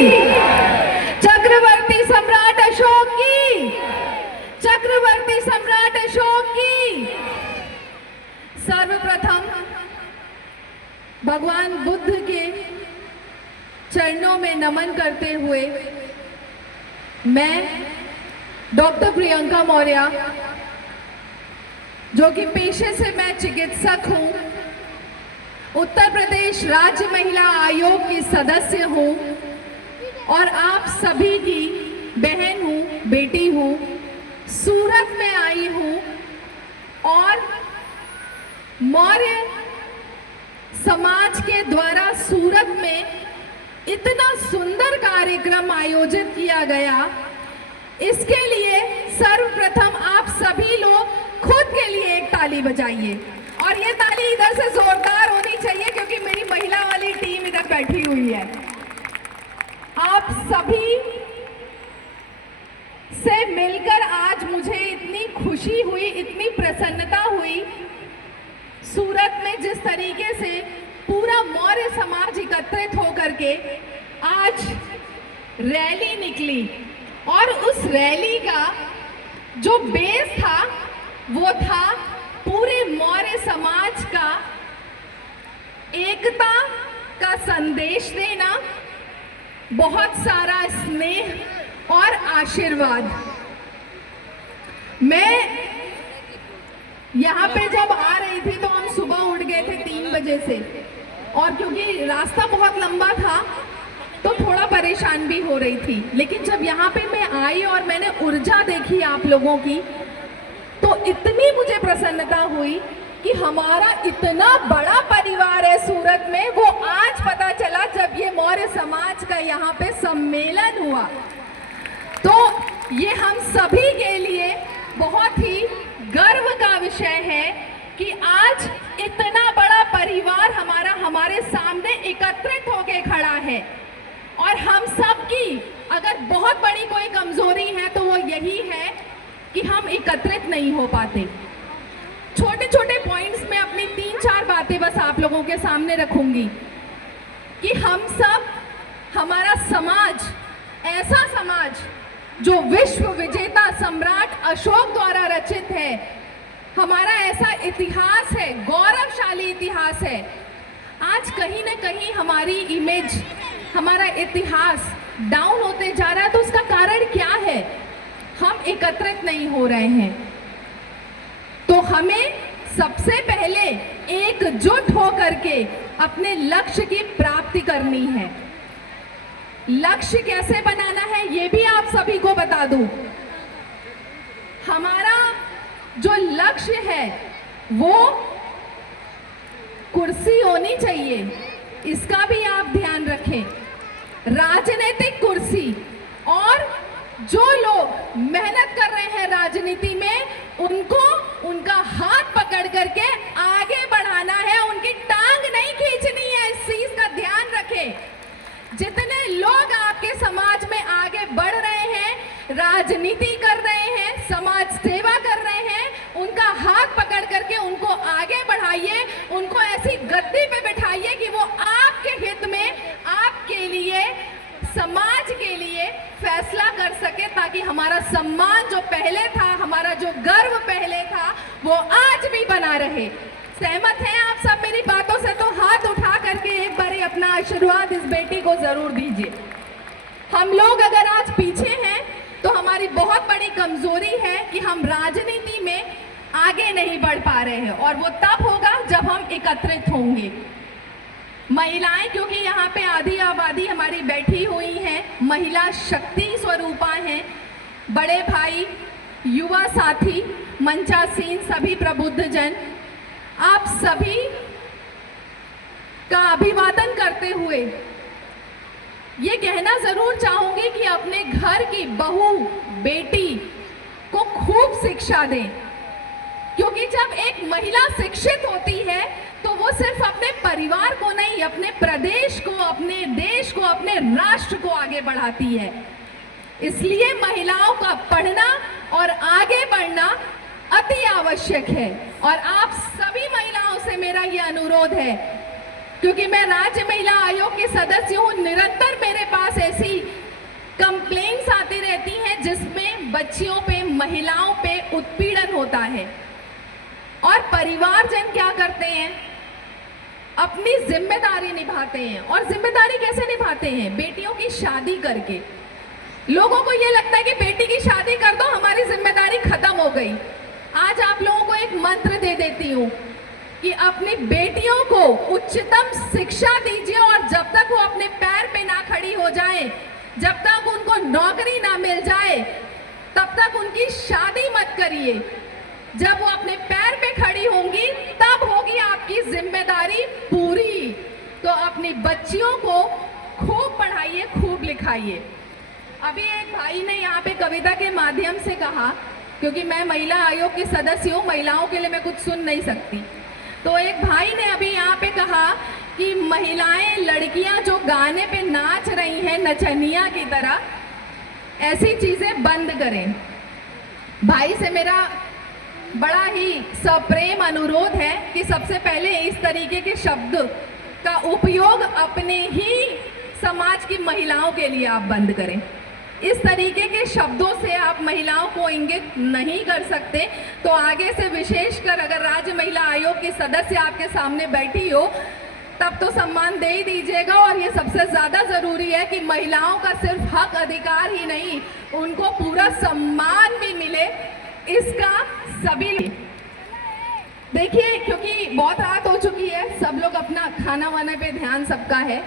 चक्रवर्ती सम्राट अशोक की, चक्रवर्ती सम्राट अशोक की। सर्वप्रथम भगवान बुद्ध के चरणों में नमन करते हुए मैं डॉक्टर प्रियंका मौर्य, जो कि पेशे से मैं चिकित्सक हूं, उत्तर प्रदेश राज्य महिला आयोग की सदस्य हूं और आप सभी की बहन हूं, बेटी हूं। सूरत में आई हूं और मौर्य समाज के द्वारा सूरत में इतना सुंदर कार्यक्रम आयोजित किया गया, इसके लिए सर्वप्रथम आप सभी लोग खुद के लिए एक ताली बजाइए। और ये ताली इधर से जोरदार होनी चाहिए क्योंकि मेरी महिला वाली टीम इधर बैठी हुई है। आप सभी से मिलकर आज मुझे इतनी खुशी हुई, इतनी प्रसन्नता हुई। सूरत में जिस तरीके से पूरा मौर्य समाज एकत्रित होकर के आज रैली निकली और उस रैली का जो बेस था वो था पूरे मौर्य समाज का एकता का संदेश देना, बहुत सारा स्नेह और आशीर्वाद। मैं यहाँ पे जब आ रही थी तो हम सुबह उठ गए थे 3 बजे से, और क्योंकि रास्ता बहुत लंबा था तो थोड़ा परेशान भी हो रही थी। लेकिन जब यहाँ पे मैं आई और मैंने ऊर्जा देखी आप लोगों की, तो इतनी मुझे प्रसन्नता हुई कि हमारा इतना बड़ा परिवार है सूरत में, वो आज पता चला जब ये मौर्य समाज का यहाँ पे सम्मेलन हुआ। तो ये हम सभी के लिए बहुत ही गर्व का विषय है कि आज इतना बड़ा परिवार हमारे सामने एकत्रित होके खड़ा है। और हम सबकी अगर बहुत बड़ी कोई कमजोरी है तो वो यही है कि हम एकत्रित नहीं हो पाते। छोटे छोटे पॉइंट्स में अपनी 3-4 बातें बस आप लोगों के सामने रखूंगी कि हम सब, हमारा समाज, ऐसा समाज जो विश्व विजेता सम्राट अशोक द्वारा रचित है, हमारा ऐसा इतिहास है, गौरवशाली इतिहास है। आज कहीं ना कहीं हमारी इमेज, हमारा इतिहास डाउन होते जा रहा है। तो उसका कारण क्या है? हम एकत्रित नहीं हो रहे हैं। तो हमें सबसे पहले एकजुट होकर के अपने लक्ष्य की प्राप्ति करनी है। लक्ष्य कैसे बनाना है ये भी आप सभी को बता दूं। हमारा जो लक्ष्य है वो कुर्सी होनी चाहिए, इसका भी आप ध्यान रखें, राजनीतिक कुर्सी। और जो लोग मेहनत कर रहे हैं राजनीति में, उनको उनका हाथ पकड़ करके आगे बढ़ाना है, उनकी टांग नहीं खींचनी है। इस चीज का ध्यान रखें। जितने लोग आपके समाज में आगे बढ़ रहे हैं, राजनीति कर रहे हैं, समाज सेवा कर रहे हैं, उनका हाथ पकड़ करके उनको आगे बढ़ाइए, उनको ऐसी गद्दी पे बिठाइए कि वो आपके हित में, आपके लिए, समाज के लिए फैसला कर सके, ताकि हमारा सम्मान जो पहले था, हमारा जो गर्व पहले था, वो आज भी बना रहे। सहमत हैं आप सब मेरी बातों से? तो हाथ उठा करके एक बार अपना आशीर्वाद इस बेटी को जरूर दीजिए। हम लोग अगर आज पीछे हैं तो हमारी बहुत बड़ी कमजोरी है कि हम राजनीति में आगे नहीं बढ़ पा रहे हैं, और वो तब होगा जब हम एकत्रित होंगे। महिलाएं, क्योंकि यहाँ पे आधी आबादी हमारी बैठी हुई है, महिला शक्ति स्वरूपा हैं। बड़े भाई, युवा साथी, मंचासीन, सभी प्रबुद्ध जन, आप सभी का अभिवादन करते हुए ये कहना जरूर चाहूंगी कि अपने घर की बहू, बेटी को खूब शिक्षा दें। क्योंकि जब एक महिला शिक्षित होती है तो वो सिर्फ अपने परिवार को नहीं, अपने प्रदेश को, अपने देश को, अपने राष्ट्र को आगे बढ़ाती है। इसलिए महिलाओं का पढ़ना और आगे बढ़ना अति आवश्यक है। और आप सभी महिलाओं से मेरा ये अनुरोध है, क्योंकि मैं राज्य महिला आयोग की सदस्य हूँ, निरंतर मेरे पास ऐसी बच्चियों पे, महिलाओं पे उत्पीड़न होता है। और परिवारजन क्या करते हैं? अपनी जिम्मेदारी निभाते हैं। और जिम्मेदारी कैसे निभाते हैं? बेटियों की शादी करके। लोगों को ये लगता है कि बेटी की शादी कर दो, हमारी जिम्मेदारी खत्म हो गई। आज आप लोगों को एक मंत्र दे देती हूँ कि अपनी बेटियों को उच्चतम शिक्षा दीजिए, और जब तक वो अपने पैर पे ना खड़ी हो जाए, जब तक उनको नौकरी ना मिल जाए, तब तक उनकी शादी मत करिए। जब वो अपने पैर पे खड़ी होंगी तब होगी आपकी जिम्मेदारी पूरी। तो अपनी बच्चियों को खूब पढ़ाइए, खूब लिखाइए। अभी एक भाई ने यहाँ पे कविता के माध्यम से कहा, क्योंकि मैं महिला आयोग की सदस्य हूँ, महिलाओं के लिए मैं कुछ सुन नहीं सकती, तो एक भाई ने अभी यहाँ पे कहा कि महिलाएं, लड़कियां जो गाने पे नाच रही हैं नचनिया की तरह, ऐसी चीजें बंद करें। भाई से मेरा बड़ा ही सप्रेम अनुरोध है कि सबसे पहले इस तरीके के शब्द का उपयोग अपने ही समाज की महिलाओं के लिए आप बंद करें। इस तरीके के शब्दों से आप महिलाओं को इंगित नहीं कर सकते। तो आगे से विशेषकर अगर राज्य महिला आयोग की सदस्य आपके सामने बैठी हो तब तो सम्मान दे ही दीजिएगा। और ये सबसे ज़्यादा ज़रूरी है कि महिलाओं का सिर्फ हक अधिकार ही नहीं, उनको पूरा सम्मान भी मिले, इसका सभी। देखिए, क्योंकि बहुत रात हो चुकी है, सब लोग अपना खाना वाना पे ध्यान सबका है,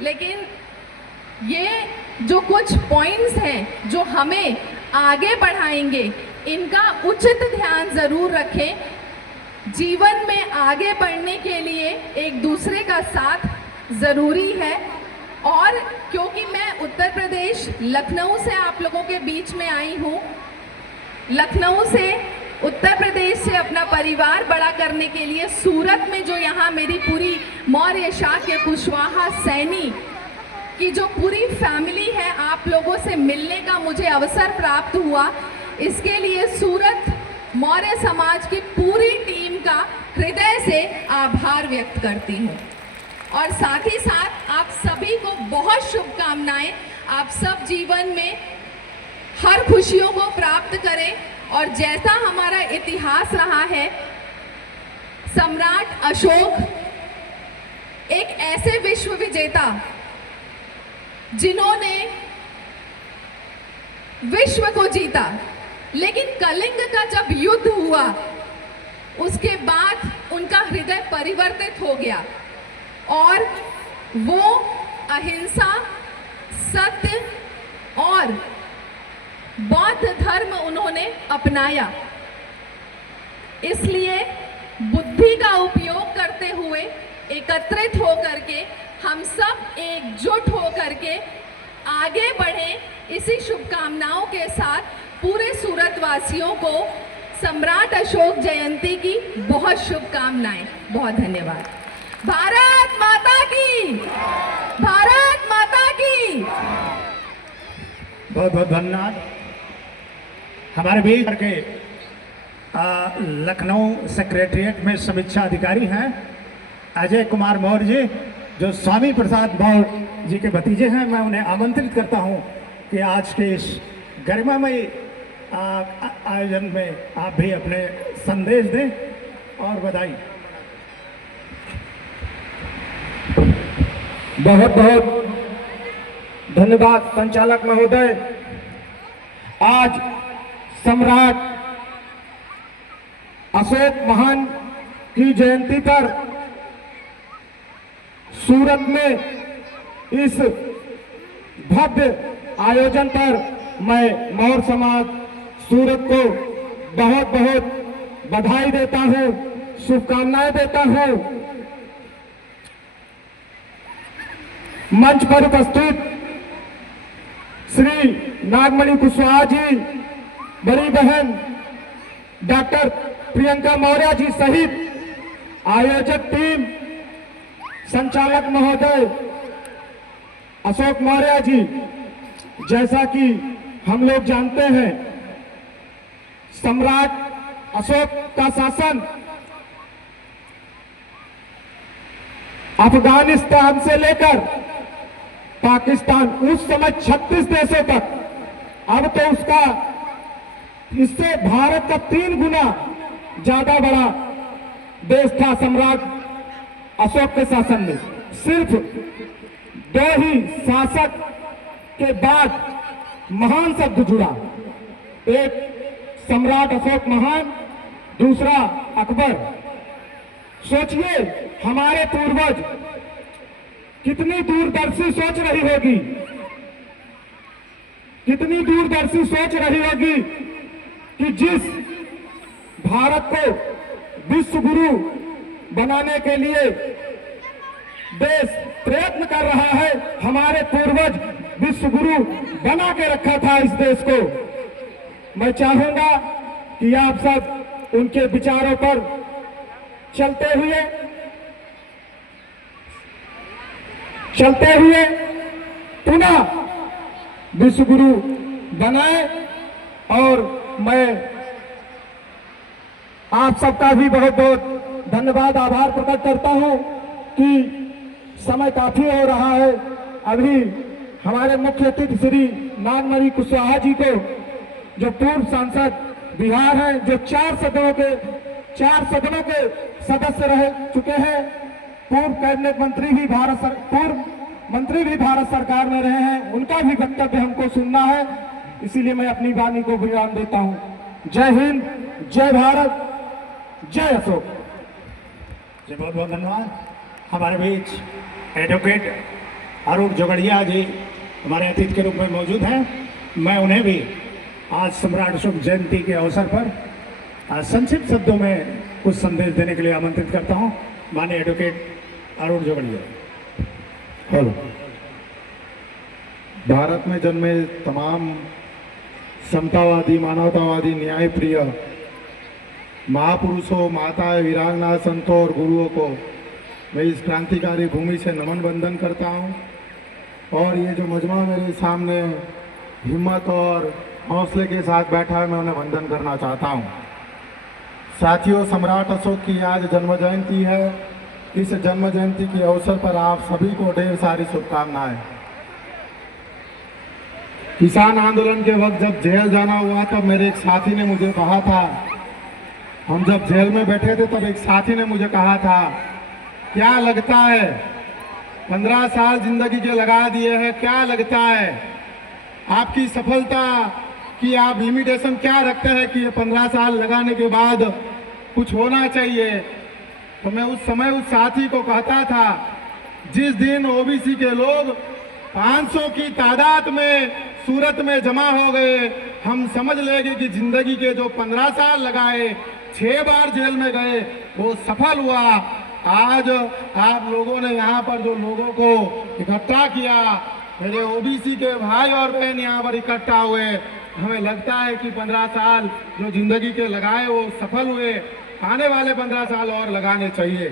लेकिन ये जो कुछ पॉइंट्स हैं जो हमें आगे बढ़ाएंगे, इनका उचित ध्यान ज़रूर रखें। जीवन में आगे बढ़ने के लिए एक दूसरे का साथ ज़रूरी है। और क्योंकि मैं उत्तर प्रदेश लखनऊ से आप लोगों के बीच में आई हूँ, लखनऊ से, उत्तर प्रदेश से अपना परिवार बड़ा करने के लिए सूरत में जो यहाँ मेरी पूरी मौर्य शाक्य कुशवाहा सैनी की जो पूरी फैमिली है, आप लोगों से मिलने का मुझे अवसर प्राप्त हुआ। इसके लिए सूरत मौर्य समाज की पूरी टीम का हृदय से आभार व्यक्त करती हूँ। और साथ ही साथ आप सभी को बहुत शुभकामनाएं। आप सब जीवन में हर खुशियों को प्राप्त करें। और जैसा हमारा इतिहास रहा है, सम्राट अशोक एक ऐसे विश्व विजेता जिन्होंने विश्व को जीता, लेकिन कलिंग का जब युद्ध हुआ उसके बाद उनका हृदय परिवर्तित हो गया और वो अहिंसा, सत्य और बौद्ध धर्म उन्होंने अपनाया। इसलिए बुद्धि का उपयोग करते हुए, एकत्रित होकर के, हम सब एकजुट होकर के आगे बढ़ें। इसी शुभकामनाओं के साथ पूरे सूरत वासियों को सम्राट अशोक जयंती की बहुत शुभकामनाएं। बहुत धन्यवाद। भारत माता की, भारत माता की। बहुत बहुत धन्यवाद। हमारे बीच के लखनऊ सेक्रेटरिएट में समीक्षा अधिकारी हैं अजय कुमार मौर्य जी, जो स्वामी प्रसाद मौर्य जी के भतीजे हैं। मैं उन्हें आमंत्रित करता हूं कि आज के इस गरिमामय आयोजन में आप भी अपने संदेश दें और बधाई। बहुत बहुत धन्यवाद संचालक महोदय। आज सम्राट अशोक महान की जयंती पर सूरत में इस भव्य आयोजन पर मैं मौर्य समाज सूरत को बहुत बहुत बधाई देता हूं, शुभकामनाएं देता हूं। मंच पर उपस्थित श्री नागमणि कुशवाहा जी, बड़ी बहन डॉक्टर प्रियंका मौर्य जी सहित आयोजक टीम, संचालक महोदय अशोक मौर्य जी, जैसा कि हम लोग जानते हैं सम्राट अशोक का शासन अफगानिस्तान से लेकर पाकिस्तान, उस समय 36 देशों तक अब तो उसका इससे भारत का 3 गुना ज्यादा बड़ा देश था सम्राट अशोक के शासन में। सिर्फ 2 ही शासक के बाद महान शब्द जुड़ा, एक सम्राट अशोक महान, दूसरा अकबर। सोचिए हमारे पूर्वज कितनी दूरदर्शी सोच रही होगी, कितनी दूरदर्शी सोच रही होगी कि जिस भारत को विश्व गुरु बनाने के लिए देश प्रयत्न कर रहा है, हमारे पूर्वज विश्व गुरु बना के रखा था इस देश को। मैं चाहूंगा कि आप सब उनके विचारों पर चलते हुए पुनः विश्व गुरु बनाए। और मैं आप सबका भी बहुत बहुत धन्यवाद, आभार प्रकट करता हूं कि समय काफी हो रहा है। अभी हमारे मुख्य अतिथि श्री नागमणि कुशवाहा जी को, जो पूर्व सांसद बिहार हैं, जो 4 सदनों के सदस्य रह चुके हैं, पूर्व कैबिनेट मंत्री भी पूर्व मंत्री भी भारत सरकार में रहे हैं, उनका भी वक्तव्य हमको सुनना है। इसीलिए मैं अपनी वाणी को विराम देता हूं। जय हिंद, जय भारत, जय अशोक। जी बहुत बहुत धन्यवाद। हमारे बीच एडवोकेट अरुण जोगड़िया जी हमारे अतिथि के रूप में मौजूद हैं। मैं उन्हें भी आज सम्राट अशोक जयंती के अवसर पर संक्षिप्त शब्दों में कुछ संदेश देने के लिए आमंत्रित करता हूं। माननीय एडवोकेट अरुण जोगड़िया। हेलो। भारत में जन्मे तमाम समतावादी, मानवतावादी, न्यायप्रिय महापुरुषों, माताएं, वीरांगना, संतों और गुरुओं को मैं इस क्रांतिकारी भूमि से नमन वंदन करता हूं। और ये जो मजमा मेरे सामने हिम्मत और हौसले के साथ बैठा है, मैं उन्हें वंदन करना चाहता हूं। साथियों, सम्राट अशोक की आज जन्म जयंती है। इस जन्म जयंती के अवसर पर आप सभी को ढेर सारी शुभकामनाएं। किसान आंदोलन के वक्त जब जेल जाना हुआ तब मेरे एक साथी ने मुझे कहा था, हम जब जेल में बैठे थे तब एक साथी ने मुझे कहा था, क्या लगता है 15 साल जिंदगी के लगा दिए हैं, क्या लगता है आपकी सफलता की आप लिमिटेशन क्या रखते हैं कि ये 15 साल लगाने के बाद कुछ होना चाहिए। तो मैं उस समय उस साथी को कहता था, जिस दिन ओबीसी के लोग 500 की तादाद में सूरत में जमा हो गए, हम समझ लेंगे कि जिंदगी के जो 15 साल लगाए, 6 बार जेल में गए, वो सफल हुआ। आज आप लोगों ने यहाँ पर जो लोगों को इकट्ठा किया, मेरे ओबीसी के भाई और बहन यहाँ पर इकट्ठा हुए, हमें लगता है कि 15 साल जो जिंदगी के लगाए वो सफल हुए। आने वाले 15 साल और लगाने चाहिए।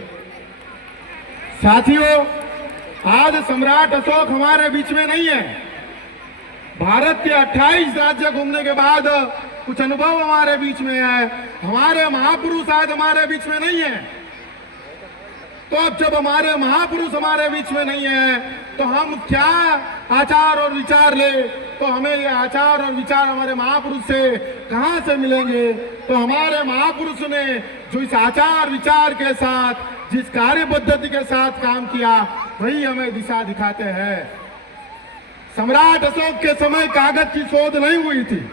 साथियों, आज सम्राट अशोक हमारे बीच में नहीं है। भारत के 28 राज्य घूमने के बाद कुछ अनुभव हमारे बीच में है। हमारे महापुरुष आज हमारे बीच में नहीं है। तो अब जब हमारे महापुरुष हमारे बीच में नहीं है तो हम क्या आचार और विचार ले? तो हमें ये आचार और विचार हमारे महापुरुष से कहां से मिलेंगे? तो हमारे महापुरुष ने जो इस आचार विचार के साथ, जिस कार्य पद्धति के साथ काम किया, वही हमें दिशा दिखाते हैं। सम्राट अशोक के समय कागज की शोध नहीं हुई थी,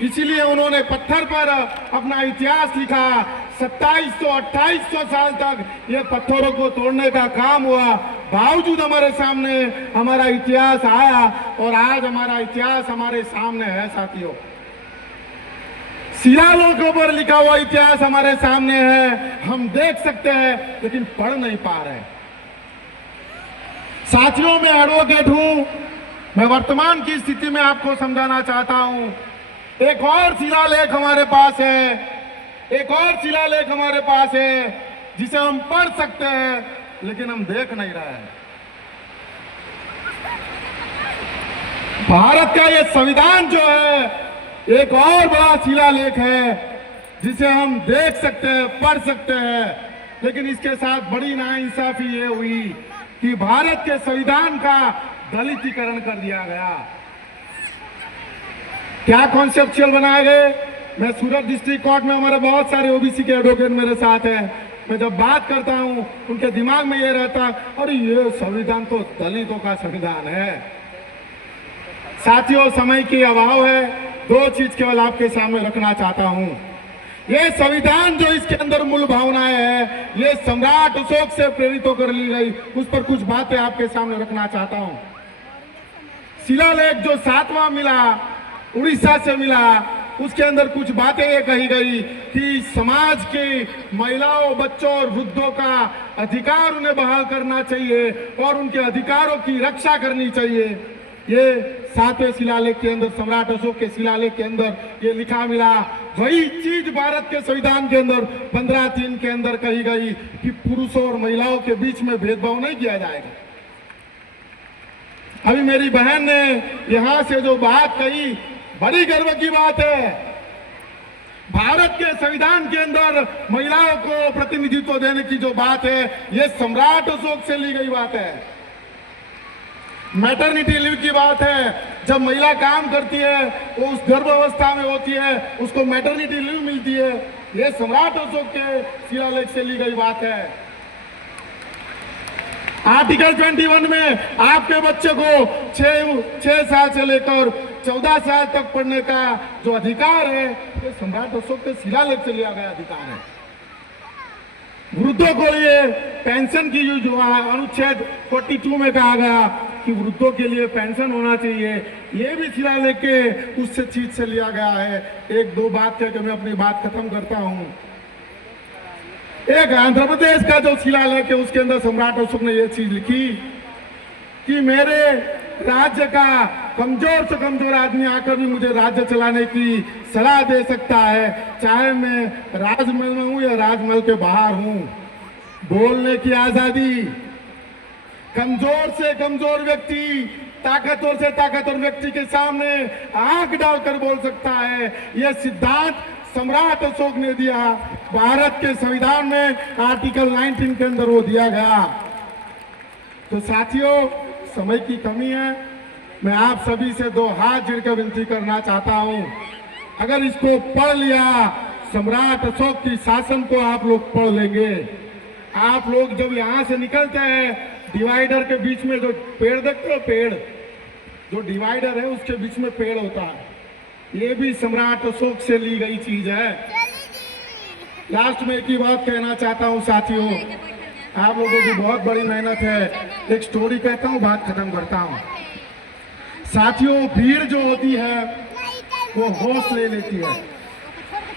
इसीलिए उन्होंने पत्थर पर अपना इतिहास लिखा। 2700-2800 साल तक ये पत्थरों को तोड़ने का काम हुआ, बावजूद हमारे सामने हमारा इतिहास आया और आज हमारा इतिहास हमारे सामने है। साथियों, शिलालेखों पर लिखा हुआ इतिहास हमारे सामने है, हम देख सकते हैं लेकिन पढ़ नहीं पा रहे। साथियों, मैं एडवोकेट हूं, मैं वर्तमान की स्थिति में आपको समझाना चाहता हूं। एक और शिलालेख हमारे पास है, एक और शिलालेख हमारे पास है जिसे हम पढ़ सकते हैं लेकिन हम देख नहीं रहे हैं। भारत का ये संविधान जो है एक और बड़ा शिलालेख है जिसे हम देख सकते हैं, पढ़ सकते हैं, लेकिन इसके साथ बड़ी नाइंसाफी ये हुई कि भारत के संविधान का दलितीकरण कर दिया गया। क्या कॉन्सेप्चुअल बनाए गए। मैं सूरत डिस्ट्रिक्ट कोर्ट में हमारे बहुत सारे ओबीसी के एडवोकेट मेरे साथ हैं। मैं जब बात करता हूं उनके दिमाग में ये रहता, अरे ये संविधान तो दलितों का संविधान है। साथियों, समय की अभाव है, दो चीज केवल आपके सामने रखना चाहता हूं। ये संविधान जो इसके अंदर मूल भावनाएं है, ये सम्राट अशोक से प्रेरित होकर ली गई, उस पर कुछ बातें आपके सामने रखना चाहता हूं। शिलालेख जो 7वां मिला, उड़ीसा से मिला, उसके अंदर कुछ बातें ये कही गई कि समाज की महिलाओं, बच्चों और वृद्धों का अधिकार उन्हें बहाल करना चाहिए और उनके अधिकारों की रक्षा करनी चाहिए। ये 7वें शिलालेख के अंदर, सम्राट अशोक के शिलालेख के अंदर ये लिखा मिला। वही चीज भारत के संविधान के अंदर 15(3) के अंदर कही गई कि पुरुषों और महिलाओं के बीच में भेदभाव नहीं किया जाएगा। अभी मेरी बहन ने यहां से जो बात कही, बड़ी गर्व की बात है। भारत के संविधान के अंदर महिलाओं को प्रतिनिधित्व देने की जो बात है, ये सम्राट अशोक से ली गई बात है। मैटरनिटी लीव की बात है, जब महिला काम करती है, वो उस गर्भावस्था में होती है, उसको मैटरनिटी लीव मिलती है। ये सम्राट अशोक के शिलालेख से ली गई बात है। आर्टिकल 21 में आपके बच्चे को 6 साल से लेकर 14 साल तक पढ़ने का जो अधिकार है, ये सम्राट अशोक के शिलालेख से लिया गया अधिकार है। वृद्धों को लिए पेंशन की जो अनुच्छेद 42 में कहा गया कि वृद्धों के लिए पेंशन होना चाहिए, ये भी शिलालेख के उससे चीज से लिया गया है। एक दो बात कहकर मैं अपनी बात खत्म करता हूं। एक आंध्र प्रदेश का जो शिलालेख है, उसके अंदर सम्राट अशोक ने यह चीज लिखी कि मेरे राज्य का कमजोर से कमजोर आदमी आकर भी मुझे राज्य चलाने की सलाह दे सकता है, चाहे मैं राजमहल में हूं या राजमहल के बाहर हूं। बोलने की आजादी, कमजोर से कमजोर व्यक्ति ताकतवर से ताकतवर व्यक्ति के सामने आंख डालकर बोल सकता है। यह सिद्धांत सम्राट अशोक ने दिया। भारत के संविधान में आर्टिकल 19 के अंदर वो दिया गया। तो साथियों, समय की कमी है, मैं आप सभी से 2 हाथ जोड़कर विनती करना चाहता हूं। अगर इसको पढ़ लिया, सम्राट अशोक की शासन को आप लोग पढ़ लेंगे। आप लोग जब यहां से निकलते हैं, डिवाइडर के बीच में जो पेड़ देखते हो, पेड़ जो डिवाइडर है उसके बीच में पेड़ होता है, ये भी सम्राट अशोक से ली गई चीज है। लास्ट में एक ही बात कहना चाहता हूं साथियों, आप लोगों की बहुत बड़ी मेहनत है। एक स्टोरी कहता हूं, बात खत्म करता हूं। साथियों, भीड़ जो होती है वो होश ले लेती है।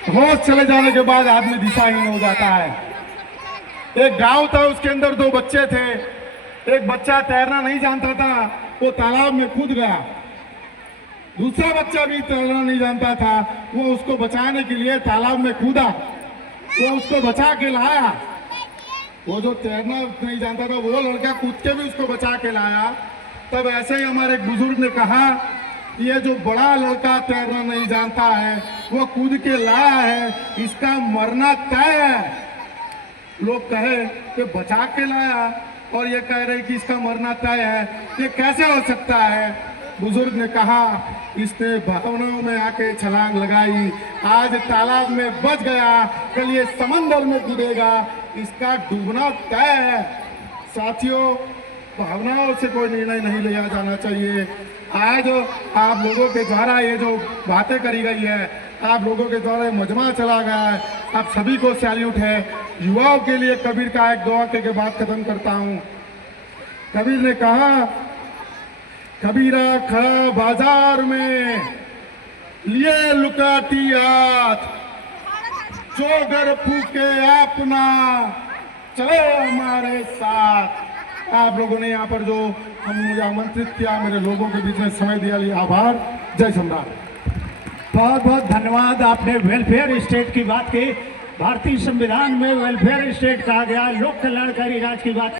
होश चले जाने के बाद आदमी दिशाहीन हो जाता है। एक गांव था, उसके अंदर 2 बच्चे थे। एक बच्चा तैरना नहीं जानता था, वो तालाब में कूद गया। दूसरा बच्चा भी तैरना नहीं जानता था, वो उसको बचाने के लिए तालाब में कूदा, वो उसको बचा के लाया। वो जो तैरना नहीं जानता था, वो लड़का कूद के भी उसको बचा के लाया। तब ऐसे ही हमारे एक बुजुर्ग ने कहा, ये जो बड़ा लड़का तैरना नहीं जानता है, वो कूद के लाया है, इसका मरना तय है। लोग कहे कि बचा के लाया और ये कह रहे कि इसका मरना तय है, ये कैसे हो सकता है? बुजुर्ग ने कहा, इसने भावनाओं में आके छलांग लगाई, आज तालाब में बच गया, कल ये समंदर में कूदेगा, इसका डूबना तय है। साथियों, भावनाओं से कोई निर्णय नहीं लिया जाना चाहिए। आज आप लोगों के द्वारा ये जो बातें करी गई है, आप लोगों के द्वारा मजमा चला गया है, आप सभी को सैल्यूट है। युवाओं के लिए कबीर का एक दुआ के बाद खत्म करता हूं। कबीर ने कहा, कबीरा खड़ा बाजार में लिए लुकाती हाथ, जो घर फूके अपना चले हमारे साथ। आप लोगों ने यहाँ पर जो मुझे आमंत्रित किया, मेरे लोगों के बीच में समय दिया, लिए आभार। जय सम्राट। बहुत बहुत धन्यवाद। आपने वेलफेयर स्टेट की बात की। भारतीय संविधान में वेलफेयर स्टेट कहा गया, लोक कल्याणकारी राज्य की बात